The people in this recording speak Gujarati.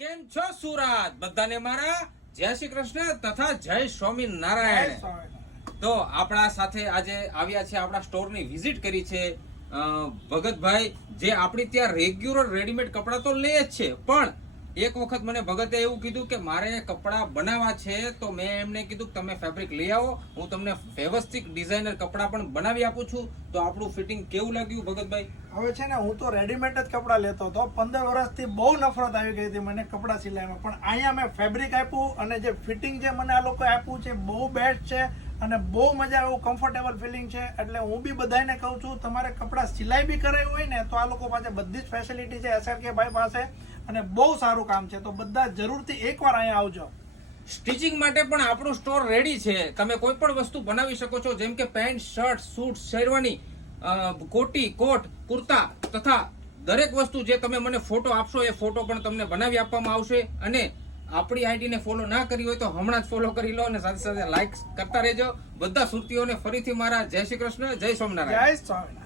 કેમ છો સુરત? બધાને મારા જય શ્રી કૃષ્ણ તથા જય સ્વામિનારાયણ. તો આપણા સાથે આજે આવ્યા છે, આપણા સ્ટોરની વિઝિટ કરી છે ભગતભાઈ, જે આપણી ત્યાં રેગ્યુલર રેડીમેડ કપડાં તો લે જ છે, પણ એક વખત મને ભગતે એવું કીધું કે મારે કપડાં બનાવવા છે, તો મેં એમને કીધું કે તમે ફેબ્રિક લઈ આવો, હું તમને વ્યવસ્થિત ડિઝાઇનર કપડાં પણ બનાવી આપું છું. તો આપણું ફિટિંગ કેવું લાગ્યું ભગતભાઈ? હવે છે ને, હું તો રેડીમેડ જ કપડાં લેતો હતો. 15 વર્ષથી બહુ નફરત આવી ગઈ હતી મને કપડાં સિલાઈમાં, પણ અહીંયા મેં ફેબ્રિક આપ્યું અને જે ફિટિંગ જે મને આ લોકો આપ્યું છે બહુ બેસ્ટ છે અને બહુ મજા આવે, કમ્ફર્ટેબલ ફિલિંગ છે. એટલે હું બી બધાને કહું છું, તમારે કપડાં સિલાઈ બી કરાવી હોય ને તો આ લોકો પાસે બધી જ ફેસિલિટી છે SRK ભાઈ પાસે, અને બહુ સારું કામ છે. તો બધા જરૂરથી એકવાર અહીંયા આવજો. સ્ટિચિંગ માટે પણ આપણું સ્ટોર રેડી છે. તમે કોઈ પણ વસ્તુ બનાવી શકો છો, જેમ કે પેન્ટ, શર્ટ, સૂટ, શેરવાની, કોટી, કોટ, કુર્તા તથા દરેક વસ્તુ જે તમે મને ફોટો આપશો એ ફોટો પણ તમને બનાવી આપવામાં આવશે. અને આપણી આઈડીને ફોલો ના કરી હોય તો હમણાં જ ફોલો કરી લો અને સાથે સાથે લાઈક કરતા રહેજો. બધા સુરતીઓને ફરીથી મારા જય શ્રી કૃષ્ણ, જય સ્વામિનારાયણ. જય સ્વામિનારાયણ.